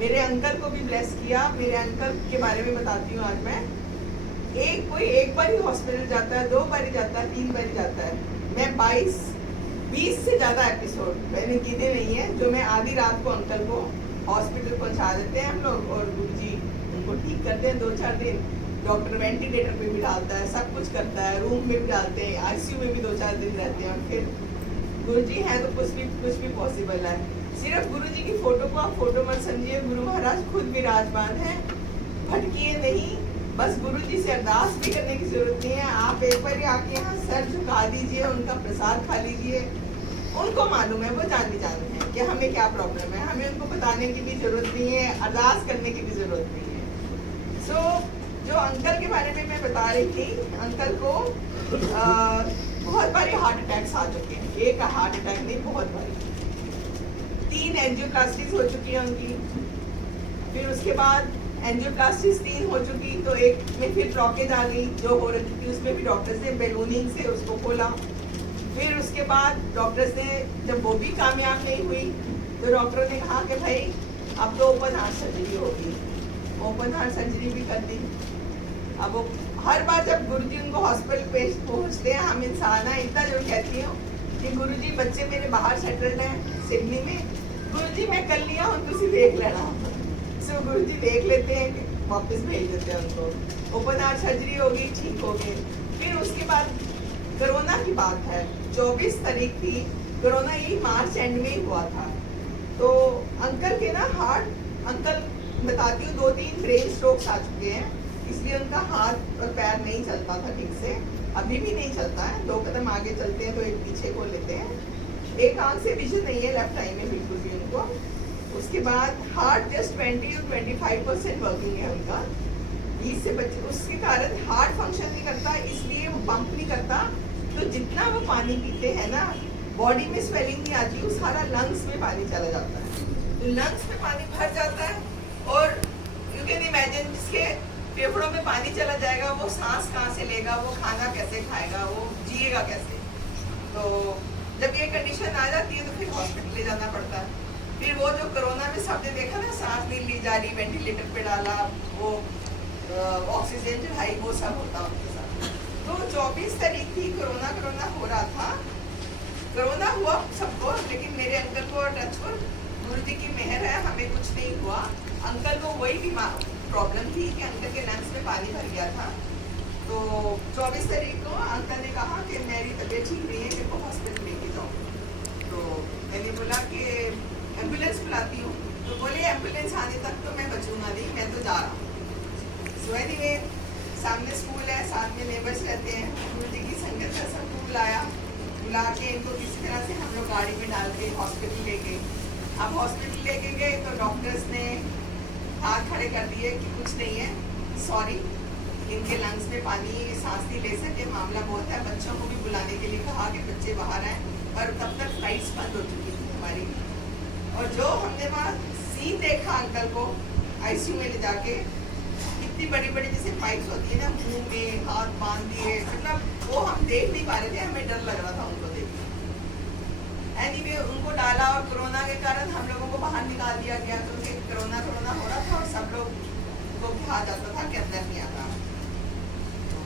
मेरे अंकल को भी ब्लेस किया। मेरे अंकल के बारे में बताती हूँ आज मैं। कोई एक बार ही हॉस्पिटल जाता है, 2 बार ही जाता है, 3 बार ही जाता है। मैं 20 से ज़्यादा एपिसोड मैंने गिने नहीं है, जो मैं आधी रात को अंकल को हॉस्पिटल पहुँचा देते हैं हम लोग, और गुरुजी उनको ठीक करते हैं 2-4 दिन। डॉक्टर वेंटिलेटर पे भी डालता है, सब कुछ करता है, रूम में भी डालते हैं, आईसीयू में भी 2-4 दिन रहते हैं। और फिर गुरुजी हैं तो कुछ भी पॉसिबल है। सिर्फ गुरुजी की फोटो को आप फोटो मत समझिए, गुरु महाराज खुद विराजमान है, भटकिए नहीं। बस गुरुजी से अरदास भी करने की जरूरत नहीं है। आप एक बार आके यहाँ सर झुका दीजिए, उनका प्रसाद खा लीजिए। उनको मालूम है, वो जान है कि हमें क्या प्रॉब्लम है। हमें उनको बताने की भी जरूरत नहीं है, अरदास करने की भी जरूरत नहीं है। जो अंकल के बारे में मैं बता रही थी, अंकल को बहुत बारी हार्ट अटैक्स आ चुके हैं। एक हार्ट अटैक नहीं, बहुत बारी। 3 एंजियोप्लास्टीज हो चुकी है उनकी। फिर उसके बाद एंजियोप्लास्टीज 3 हो चुकी, तो एक में फिर ब्लॉकेज आ गई जो हो रही थी। उसमें भी डॉक्टर्स ने बैलूनिंग से उसको खोला। फिर उसके बाद डॉक्टर्स ने, जब वो भी कामयाब नहीं हुई, तो डॉक्टरों ने कहा कि भाई अब तो ओपन हार्ट सर्जरी होगी। ओपन हार्ट सर्जरी भी कर दी। अब वो हर बार जब गुरुजी उनको हॉस्पिटल पे पहुंचते हैं, हम इंसान हैं, इतना जरूर कहती हूँ कि गुरुजी बच्चे मेरे बाहर सेटल्ड हैं सिडनी में, गुरुजी मैं कर लिया हूँ, तुझे देख लेना। सो गुरुजी देख लेते हैं, वापस भेज देते हैं उनको। ओपन हार्ट सर्जरी होगी, ठीक हो गए। फिर उसके बाद कोरोना की बात है, 24 तारीख थी कोरोना, यही मार्च एंड में ही हुआ था। तो अंकल के ना अंकल बताती हूँ 2-3 ब्रेन स्ट्रोक्स आ चुके हैं, इसलिए उनका हाथ और पैर नहीं चलता था ठीक से। अभी भी नहीं चलता है, 2 कदम आगे चलते हैं तो एक पीछे को लेते हैं। एक आंख से विजन नहीं है लेफ्ट आई में बिल्कुल भी उनको। उसके बाद हार्ट जस्ट 20-25% वर्किंग है उनका। इससे बच्चे, उसके कारण हार्ट फंक्शन नहीं करता, इसलिए वो पंप नहीं करता। तो जितना वो पानी पीते हैं ना, बॉडी में स्वेलिंग नहीं आती, वो सारा लंग्स में पानी चला जाता है। तो लंग्स में पानी भर जाता है, और यू कैन इमेजिन जिसके फेफड़ों में पानी चला जाएगा, वो सांस कहाँ से लेगा, वो खाना कैसे खाएगा, वो जिएगा कैसे। तो जब ये कंडीशन आ जाती है तो फिर हॉस्पिटल ले जाना पड़ता है। फिर वो जो कोरोना में सबने देखा ना, सांस नहीं ली जा रही, वेंटिलेटर पे डाला, वो ऑक्सीजन चढ़ाई, वो सब होता उनके साथ। तो 24 तारीख थी, कोरोना हो रहा था। कोरोना हुआ सबको, लेकिन मेरे अंकल को टचवुड गुरु जी की मेहर है, हमें कुछ नहीं हुआ। अंकल को वही बीमार प्रॉब्लम थी कि अंकल के लंग्स में पानी भर गया था। तो 24 तारीख को अंकल ने कहा कि मेरी तबीयत ठीक नहीं है, मेरे को हॉस्पिटल लेके जाओ। तो मैंने बोला कि एम्बुलेंस बुलाती हूँ। तो बोले एम्बुलेंस आने तक तो मैं बचूंगा नहीं, मैं तो जा रहा हूँ। सो एनीवे, सामने स्कूल है, साथ में नेबर्स रहते हैं, गुरु जी की संगत है, सबको बुला के इनको किसी तरह से हम लोग गाड़ी में डाल के हॉस्पिटल ले गए। अब हॉस्पिटल लेके गए तो डॉक्टर्स ने हाथ खड़े कर दिए कि कुछ नहीं है, सॉरी, इनके लंग्स में पानी, सांस नहीं ले सकते, मामला बहुत है। बच्चों को भी बुलाने के लिए कहा कि बच्चे बाहर आए, और तब तक फ्लाइट्स बंद हो चुकी थी हमारी। और जो हमने वहाँ सीन देखा अंकल को आईसीयू में ले जाके, इतनी बड़ी बड़ी जैसे पाइप्स होती है ना, मुंह में हाथ बांध दिए, मतलब वो हम देख नहीं पा रहे थे, हमें डर लग रहा था उनको देख के। एनीवे उनको डाला, और कोरोना के कारण हम लोगों को बाहर निकाल दिया गया, क्योंकि कोरोना हो रहा था और सब लोग को कहा जाता था कि अंदर नहीं आता। तो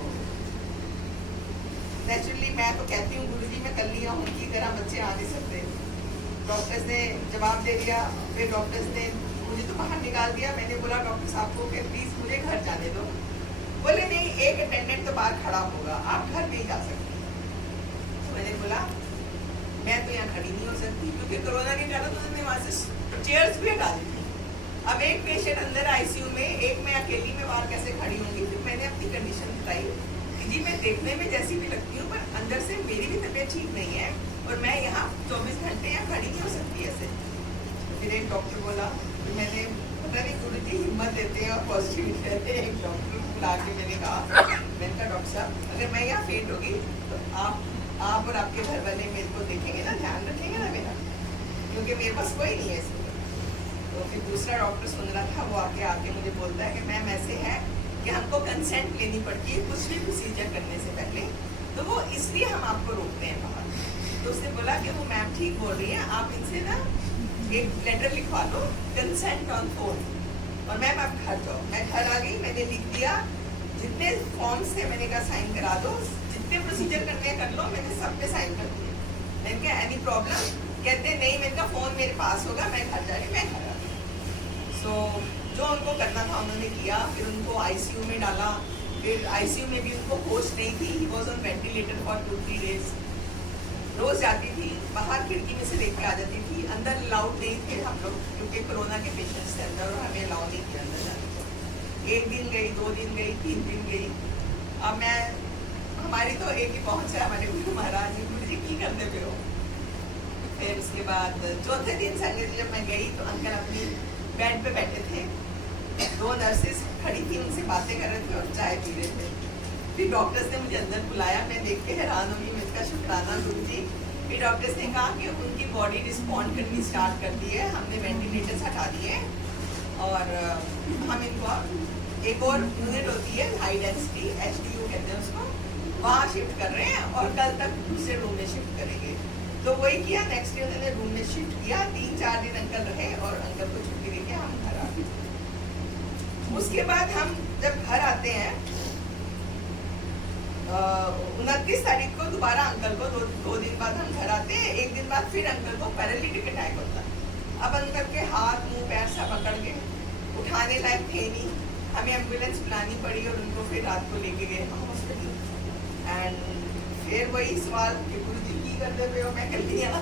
नेचुरली मैं तो कहती हूँ गुरुजी मैं कर लिया हूँ, उनकी तरह बच्चे आ नहीं सकते। डॉक्टर्स ने जवाब दे दिया, फिर डॉक्टर्स ने मुझे तो बाहर निकाल दिया। मैंने बोला डॉक्टर साहब को कि प्लीज मुझे घर जाने दो। बोले नहीं, एक अटेंडेंट तो बाहर खड़ा होगा, आप घर नहीं जा सकते। तो मैंने बोला मैं तो यहाँ खड़ी नहीं हो सकती, क्योंकि कोरोना के कारण उन्होंने वहाँ से चेयर्स भी हटा दी थी। अब एक पेशेंट अंदर आईसीयू में, एक मैं अकेली में बाहर कैसे खड़ी होंगी। फिर मैंने अपनी कंडीशन बताई कि जी मैं देखने में जैसी भी लगती हूँ, पर अंदर से मेरी भी तबीयत ठीक नहीं है, और मैं यहाँ 24 घंटे यहाँ खड़ी नहीं हो सकती ऐसे। फिर एक डॉक्टर बोला, तो मैंने पता नहीं गुरु जी हिम्मत देते हैं और पॉजिटिव रहते हैं। एक डॉक्टर बुला के मैंने कहा डॉक्टर साहब अगर मैं यहाँ फेंट होगी तो आप और आपके घर वाले मेरे को देखेंगे ना, ध्यान रखेंगे ना मेरा, क्योंकि मेरे पास कोई नहीं है इसमें। तो फिर दूसरा डॉक्टर सुन रहा था, वो आके मुझे बोलता है कि मैम ऐसे है कि हमको कंसेंट लेनी पड़ती है कुछ भी प्रोसीजर करने से पहले, तो वो इसलिए हम आपको रोकते हैं बाहर। तो उसने बोला कि वो मैम ठीक बोल रही है, आप इनसे ना एक लेटर लिखवा लो, कंसेंट ऑन फोन, और मैम आप घर जाओ। मैं घर आ गई, मैंने लिख दिया, जितने फॉर्म्स थे मैंने कहा साइन करा दो, जितने प्रोसीजर करने हैं कर लो, मैंने सब पे साइन कर दिए। मैंने कहा एनी प्रॉब्लम, कहते नहीं, मैंने कहा फ़ोन मेरे पास होगा, मैं घर जा रही, मैं घर आ गई। सो जो उनको करना था उन्होंने किया। फिर उनको आईसीयू में डाला, फिर आईसीयू में भी उनको होश नहीं थी, he was on ventilator for 2-3 days. रोज़ जाती थी, बाहर खिड़की में से देख के आ जाती थी, अंदर अलाउड नहीं थे हम लोग, क्योंकि कोरोना के पेशेंट्स थे अंदर और हमें अलाउ नहीं किया अंदर जाने को। 1 दिन गई, 2 दिन गई, 3 दिन गई। अब मैं, हमारी तो एक ही पहुँच है हमारे गुरु महाराज जी, गुरु जी की करते पे हो। फिर उसके बाद चौथे दिन संडे जब मैं गई तो अंकल अपनी बेड पे बैठे थे, 2 नर्सेस खड़ी थी, उनसे बातें कर रहे थे और चाय पी रहे थे। फिर डॉक्टर्स ने मुझे अंदर बुलाया, मैं देख के हैरान हुई, मैं इसका शुक्राना गुरुजी। फिर डॉक्टर्स ने कहा कि उनकी बॉडी रिस्पॉन्ड करनी स्टार्ट कर दी है, हमने वेंटिलेटर्स हटा दिए और हम इनको एक और यूनिट होती है हाई डेंसिटी HDU कहते हैं उसको, वहाँ शिफ्ट कर रहे हैं और कल तक दूसरे रूम में शिफ्ट करेंगे। तो वही किया, नेक्स्ट डे उन्होंने रूम में शिफ्ट किया। 3-4 दिन अंकल रहे और अंकल को छुट्टी देके हम घर आ गए। उसके बाद हम जब घर आते हैं 29 तारीख को दोबारा अंकल को, 2 दिन बाद हम घर आते हैं। 1 दिन बाद फिर अंकल को पैरालिटिक अटैक होता है। अब अंकल के हाथ मुंह पैर सब अकड़ गए, उठाने लायक थे नहीं, हमें एम्बुलेंस बुलानी पड़ी और उनको फिर रात को लेके गए हम हॉस्पिटल। एंड फिर वही सवाल कि गुरु जी की करते पे हो, मैं कर लिया।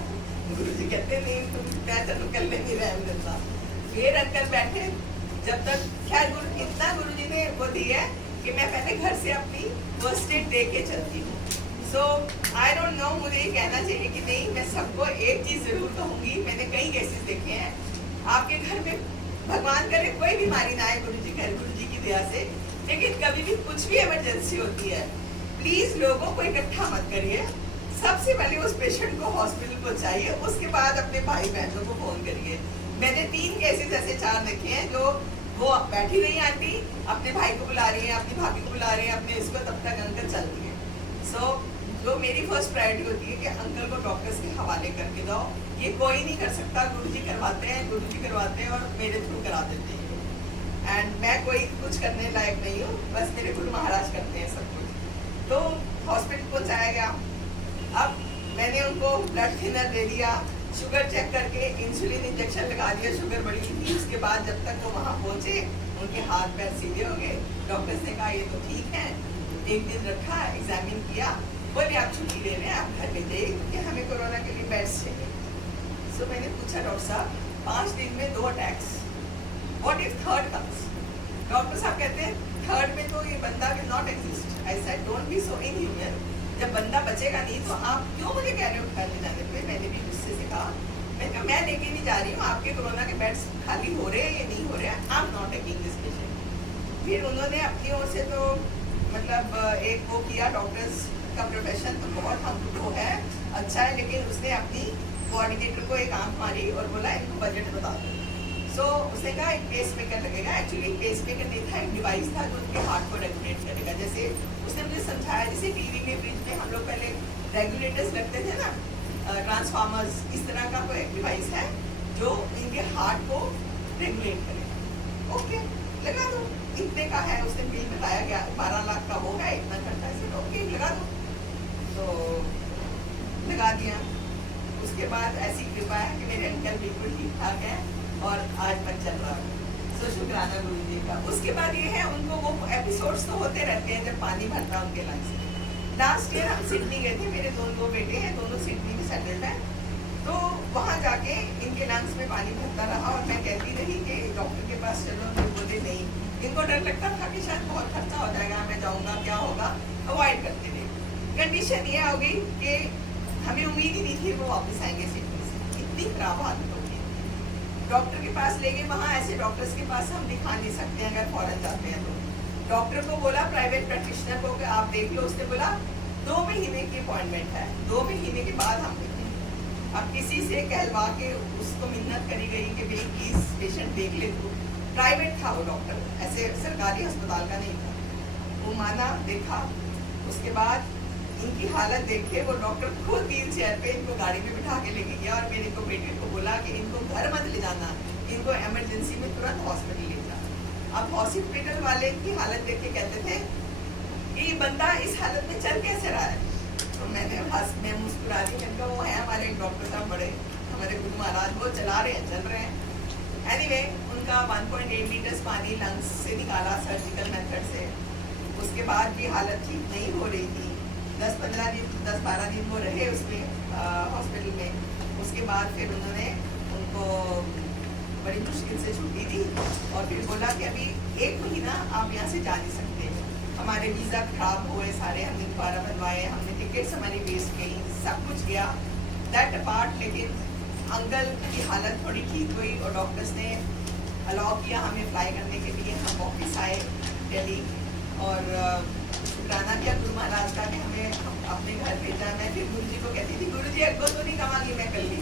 गुरु जी कहते नहीं, तुम मैं चलो कर ले, नहीं रहने देता। फिर अंकल बैठे, जब तक खैर इतना गुरु जी ने वो दिया है कि मैं पहले घर से अपनी फर्स्ट एड दे के चलती हूँ। सो आई डोंट नो, मुझे ये कहना चाहिए कि नहीं, मैं सबको एक चीज़ ज़रूर कहूँगी, मैंने कई केसेस देखे हैं, आपके घर में भगवान करे कोई बीमारी ना आए गुरु जी की दया से, लेकिन कभी भी कुछ भी इमरजेंसी होती है, प्लीज़ लोगों को इकट्ठा मत करिए। सबसे पहले उस पेशेंट को हॉस्पिटल पहुँचाइए, उसके बाद अपने भाई बहनों को फ़ोन करिए। मैंने 3 केसेस ऐसे 4 देखे हैं, जो वो बैठी रही आंटी, अपने भाई को बुला रही है, अपनी भाभी को बुला रही है, अपने इसको, तब तक अंकल चल रही है। सो जो मेरी फर्स्ट प्रायोरिटी होती है कि अंकल को डॉक्टर्स के हवाले करके दो। ये कोई नहीं कर सकता, गुरुजी करवाते हैं, गुरुजी करवाते हैं और मेरे थ्रू करा देते हैं। एंड मैं कोई कुछ करने लायक नहीं हूँ, बस मेरे गुरु महाराज करते हैं सब कुछ। तो हॉस्पिटल पहुँचाया गया। अब मैंने उनको ब्लड थिनर दे दिया, शुगर चेक करके इंसुलिन इंजेक्शन लगा दिया, शुगर बढ़ी थी। उसके बाद जब तक वो वहाँ पहुँचे उनके हाथ पैर सीधे हो गए। डॉक्टर्स ने कहा ये तो ठीक है, 1 दिन रखा, एग्जामिन किया, बोले आप छुट्टी ले रहे हैं, आप घर में जाइए क्योंकि हमें कोरोना के लिए बेड्स चाहिए। सो मैंने पूछा डॉक्टर साहब 5 दिन में 2 attacks, what if third comes? Doctor साहब कहते हैं थर्ड में तो ये बंदा will not exist. I said don't be so inhuman, जब बंदा बचेगा नहीं तो आप क्यों मुझे कह रहे हो घर ले जाने पे? मैंने भी गुस्से से कहा, मैंने कहा मैं लेके नहीं जा रही हूँ, आपके कोरोना के बेड्स खाली हो रहे हैं या नहीं हो रहे हैं, I am not taking this patient. फिर उन्होंने अपनी ओर से तो मतलब एक वो किया, डॉक्टर्स का प्रोफेशन तो बहुत हमको है अच्छा है, लेकिन उसने अपनी कोऑर्डिनेटर को एक आंख मारी और बोला इनको बजट बता दो। सो उसने कहा एक पेस मेकर लगेगा। एक्चुअली पेस मेकर नहीं था, एक डिवाइस था जो उनके हार्ट को रेगुलेट करेगा। जैसे उसने मुझे समझाया, जैसे टीवी में फ्रिज में हम लोग पहले रेगुलेटर्स लगते थे ना, ट्रांसफार्मर्स, इस तरह का कोई एक डिवाइस है जो इनके हार्ट को रेगुलेट करेगा। ओके लगा दो, इतने का है, उसने बिल बताया गया 12 लाख का होगा, इतना खर्चा है, ओके लगा दो। तो लगा दिया। उसके बाद ऐसी कृपा है कि मेरे अंकल बिल्कुल ठीक ठाक है और आज तक चल रहा है। सो शुक्राना गुरु जी का। उसके बाद ये है, उनको वो एपिसोड्स तो होते रहते हैं जब पानी भरता है उनके लंग्स में। लास्ट ईयर हम सिडनी गए थे, मेरे दो बेटे हैं, दोनों सिडनी में सेटल्ड हैं। तो वहाँ जाके इनके लंग्स में पानी भरता रहा और मैं कहती रही कि डॉक्टर के पास चलो, तो बोले नहीं। इनको डर लगता था कि शायद बहुत खर्चा हो जाएगा, मैं जाऊँगा क्या होगा, अवॉइड करते रहे। कंडीशन ये हो गई कि हमें उम्मीद ही नहीं थी वो वापस आएंगे सिडनी से, इतनी खराब हालत हो गई। डॉक्टर के पास ले गए, वहाँ ऐसे डॉक्टर्स के पास हम दिखा नहीं सकते अगर फॉरेन जाते हैं तो। डॉक्टर को बोला, प्राइवेट प्रैक्टिशनर को कि आप देख लो, उसने बोला 2 महीने की अपॉइंटमेंट है, 2 महीने के बाद हम देखें। अब किसी से कहलवा के उसको मिन्नत करी गई कि भाई प्लीज पेशेंट देख ले तू। प्राइवेट था वो डॉक्टर, ऐसे सरकारी अस्पताल का नहीं था। वो माना, देखा। उसके बाद इनकी हालत देख के वो डॉक्टर खुद व्हील चेयर पे इनको गाड़ी में बिठा के लेके गया और मेरे को बेटे को बोला कि इनको घर मत ले जाना, इनको इमरजेंसी में तुरंत हॉस्पिटल ले जाना। अब हॉस्पिटल वाले की हालत देख के कहते थे ये बंदा इस हालत में चल कैसे रहा है। तो मैं मुस्कुरा दी, मैंने कहा वो है हमारे डॉक्टर साहब बड़े, हमारे गुरु महाराज, वो चला रहे हैं, चल रहे हैं। एनीवे उनका 1.8 लीटर्स पानी लंग्स से निकाला सर्जिकल मेथड से। उसके बाद भी हालत ठीक नहीं हो रही थी। 10-12 दिन वो रहे उसमें हॉस्पिटल में। उसके बाद फिर उन्होंने उनको बड़ी मुश्किल से छुट्टी दी और फिर बोला कि अभी 1 महीना आप यहाँ से जा नहीं सकते। हमारे वीज़ा खराब हुए सारे, हमने दोबारा बनवाए, हमने टिकट्स हमारी वेस्ट गई, सब कुछ गया दैट अपार्ट। लेकिन अंकल की हालत थोड़ी ठीक हुई और डॉक्टर्स ने अलाउ किया हमें फ्लाई करने के लिए। हम वापस आए दिल्ली और शुक्राना किया गुरु महाराज का कि हमें अपने घर भेजा। मैं फिर गुरु जी को कहती थी गुरु जी अग्गो तो नहीं कमांगी मैं कल ही,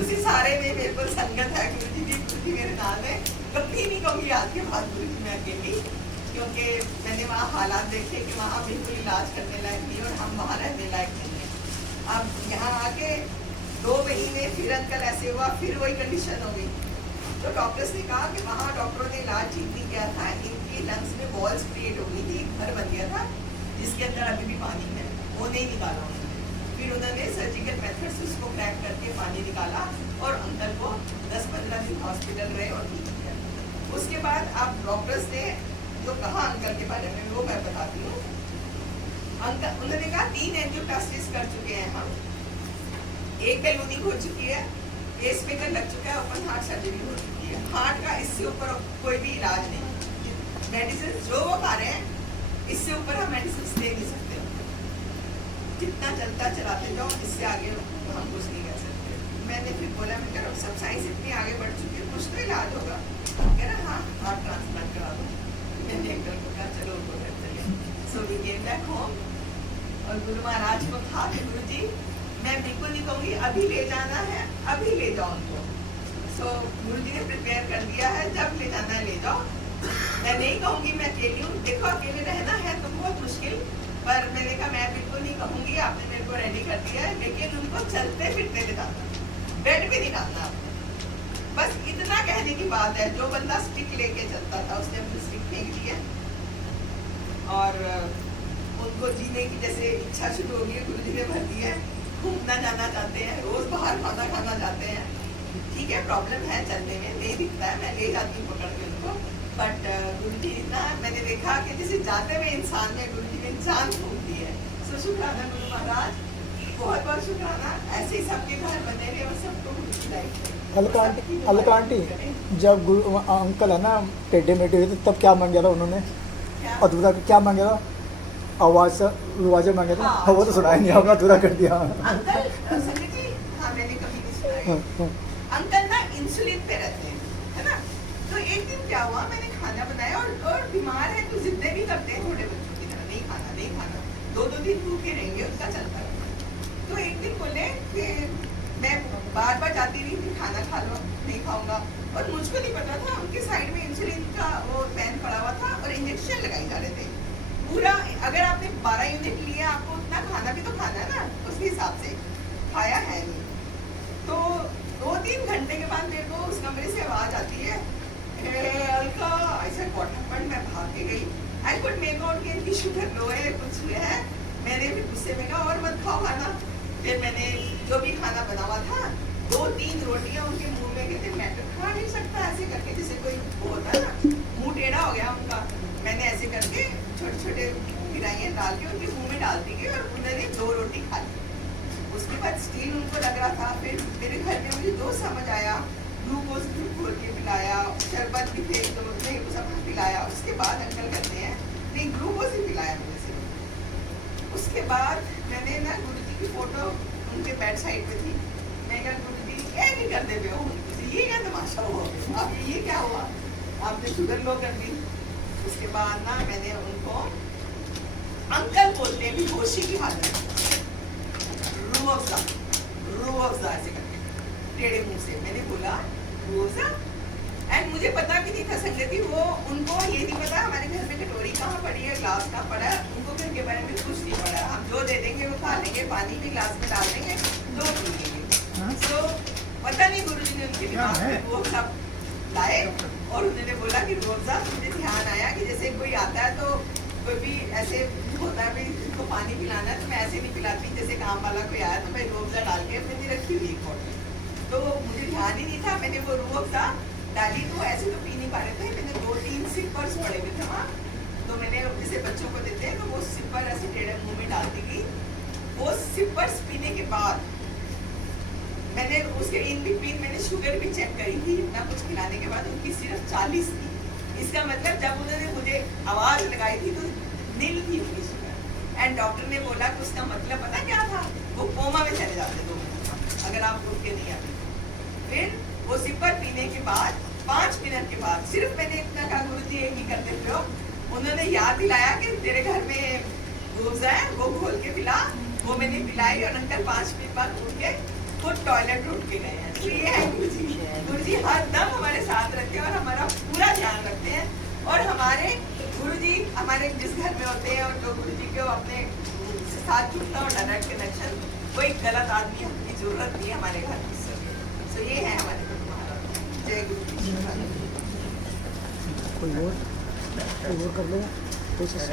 उसी सारे में मेरे को संगत है गुरु जी मेरे नाम है, कभी नहीं कहूँगी आज के बाद गुरु जी मैं अकेली, क्योंकि मैंने वहाँ हालात देखे कि वहाँ बिल्कुल इलाज करने लायक नहीं और हम वहाँ रहने लायक नहीं है। अब यहाँ आके 2 महीने फिर अंकल ऐसे हुआ, फिर वही कंडीशन हो गई। तो डॉक्टर्स ने कहा कि वहाँ डॉक्टरों ने इलाज ठीक नहीं किया था, इनकी लंग्स में वॉल्स क्रिएट हो गई थी, घर बन गया था जिसके अंदर अभी भी पानी है, वो नहीं निकाला उन्होंने। फिर उन्होंने सर्जिकल मेथड से उसको क्रैक करके पानी निकाला और अंकल को 10-15 दिन हॉस्पिटल रहे और ठीक किया। उसके बाद अब डॉक्टर्स ने जो कहा अंकल के बारे में वो मैं बताती हूँ। अंकल उन्होंने कहा 3 एंजियोप्लास्टीज कर चुके हैं हम, 1 बैलूनिंग हो चुकी है, पेसमेकर लग चुका है, ओपन हार्ट सर्जरी हो चुकी है। हार्ट का इससे ऊपर कोई भी इलाज नहीं। मेडिसिन जो वो खा रहे हैं इससे ऊपर हम मेडिसिन दे नहीं सकते। जितना चलता चलाते जाओ, इससे आगे हम कुछ नहीं कर सकते। मैंने फिर बोला मैं कह सब साइंस इतनी आगे बढ़ चुकी है, कुछ तो इलाज होगा। कह रहा हाँ हार्ट ट्रांसप्लांट करा दो। मैंने अंकल को कहा चलो उनको घर चले। So we came back home और गुरु महाराज को कहा कि गुरु जी मैं बिल्कुल नहीं कहूँगी अभी ले जाना है, अभी ले जाओ उनको। सो गुरु जी ने प्रिपेयर कर दिया है, जब ले जाना है ले जाओ। मैं नहीं कहूँगी मैं अकेली हूँ, देखो अकेले रहना है तो बहुत मुश्किल, पर मैंने कहा मैं बिल्कुल नहीं कहूँगी, आपने मेरे को रेडी कर दिया है, लेकिन उनको चलते फिरते ले जाना, बेड पे नहीं डालना। बस इतना कहने की बात है। जो बंदा स्टिक लेके चलता था उसने अपनी स्टिक फेंक दी है और उनको जीने की जैसे इच्छा शुरू हो गई, गुरु जी ने भर दी है, घूमना जाना चाहते हैं, रोज बाहर खाना खाना चाहते हैं। ठीक है प्रॉब्लम है चलने में, नहीं दिखता है, मैं ले जाती हूँ पकड़ के उनको, बट गुरु जी इतना मैंने देखा कि जैसे जाते हुए इंसान में गुरु जी ने इंसान फूक दी है। सो शुक्राना गुरु महाराज, बहुत बहुत शुक्राना। ऐसे ही सबके घर बने रहे और सबको गुरु की लाइफ में। अलका आंटी जब गुरु अंकल है ना टेढ़े मेढ़े हुए थे तब क्या मांगा था उन्होंने? अधूरा क्या मांगा था? आवाज़ मांगा था। हाँ, वो तो सुनाया नहीं, आपने अधूरा कर दिया। अंकल संगत जी, हाँ मैंने कभी नहीं सुनाया। अंकल ना इंसुलिन पे रहते हैं, है ना। तो एक दिन क्या हुआ, मैंने खाना बनाया और बीमार है तो जिद्दे भी करते हैं छोटे बच्चों की तरह, नहीं खाना 2-2 दिन भूखे रहेंगे, उनका चलता है। तो एक दिन बोले कि मैं बार जाती रही थी खाना खा लो, नहीं खाऊंगा, और मुझको नहीं पता था उनके साइड में इंसुलिन का वो पेन पड़ा हुआ था और इंजेक्शन लगाए जा रहे थे पूरा। अगर आपने 12 यूनिट लिए आपको उतना खाना भी तो खाना है ना, उसके हिसाब से खाया है नहीं। तो 2-3 घंटे के बाद मेरे को उस कमरे से आवाज आती है, अलका ऐसा क्वार्टर मैं भाग के गई। आई कुड मेक आउट कि इनकी शुगर लो है, कुछ है। मैंने भी गुस्से में कहा और मत खाओ खाना। फिर मैंने जो भी खाना बना हुआ था 2-3 रोटियां उनके मुंह में, कहते मैं तो खा नहीं सकता ऐसे करके, जैसे कोई वो होता है ना, मुंह टेढ़ा हो गया उनका। मैंने ऐसे करके छोटे-छोटे गिराइयाँ डाल के उनके मुंह में डालती गई और उन्होंने 2 रोटी खा ली। उसके बाद स्टील उनको लग रहा था। फिर मेरे घर में मुझे जो समझ आया, ग्लूकोज घोल के पिलाया, शरबत भी थे तो नहीं वो सब पिलाया। उसके बाद अंकल कहते हैं नहीं ग्लूकोज ही पिलाया मुझे सिर्फ। उसके बाद मैंने ना गुरु जी की फोटो उनके बेड साइड पे थी। मैं कहा गुरु जी क्या नहीं कर दे हो, ये क्या तमाशा हुआ, आप ये क्या हुआ, आपने शुगर लो कर दी। उसके बाद ना मैंने उनको अंकल बोलते भी होशी की हालत, रूह अफ़ज़ा ऐसे करके टेढ़े मुंह से मैंने बोला रूह अफ़ज़ा। एंड मुझे पता भी नहीं था संगति, वो उनको ये नहीं पता हमारे घर में कटोरी कहाँ पड़ी है, ग्लास कहाँ पड़ा है, उनको घर के बारे में कुछ नहीं पड़ा। हम जो दे देंगे लेंगे, पानी भी ग्लास में डाल देंगे, 2 पी लेंगे। हाँ? तो पता नहीं गुरुजी ने उनके दिमाग क्या है? में वो सब लाए और उन्होंने बोला कि रोजा, मुझे ध्यान आया कि जैसे कोई आता है तो कोई भी ऐसे होता है भाई इसको पानी पिलाना है, तो मैं ऐसे नहीं पिलाती, जैसे काम वाला कोई आया तो मैं रूह अफ़ज़ा डाल के मैंने रखी हुई एक बॉटल, तो मुझे ध्यान ही नहीं था, मैंने वो रूह अफ़ज़ा डाली तो ऐसे तो पी नहीं पा रहे थे, मैंने 2-3 सिपर्स पड़े हुए थे वहाँ, तो मैंने जैसे बच्चों को देते हैं तो वो सिपर ऐसे टेढ़े मुंह में डालती गई। वो सिपर्स पीने के बाद मैंने उसके इन बिटवीन मैंने शुगर भी चेक करी थी, इतना कुछ खिलाने के बाद उनकी सिर्फ 40 थी। इसका मतलब जब उन्होंने मुझे आवाज लगाई थी तो नील थी उनकी शुगर। एंड डॉक्टर ने बोला कि उसका मतलब पता क्या था, वो कोमा में चले जाते 2 मिनट में अगर आप उठ के नहीं आते। फिर वो सिपर पीने के बाद 5 मिनट के बाद सिर्फ मैंने इतना कहा, गुरुजी एक ही करते थे हो। उन्होंने याद दिलाया कि तेरे घर में रोज है, वो घोल के पिला, वो मैंने पिलाई और अंकल 5 मिनट बाद उठ के खुद टॉयलेट उठ के गए हैं। तो ये है गुरुजी। गुरुजी हर दम हमारे साथ रहते हैं और हमारा पूरा ध्यान रखते हैं। और हमारे गुरुजी हमारे जिस घर में होते हैं और जो गुरुजी के अपने से साथ जुड़ता और डायरेक्ट कनेक्शन, कोई गलत आदमी की जरूरत नहीं है हमारे घर में। तो ये है हमारे गुरु महाराज। जय गुरु जी। कोई और कर लो कोशिश।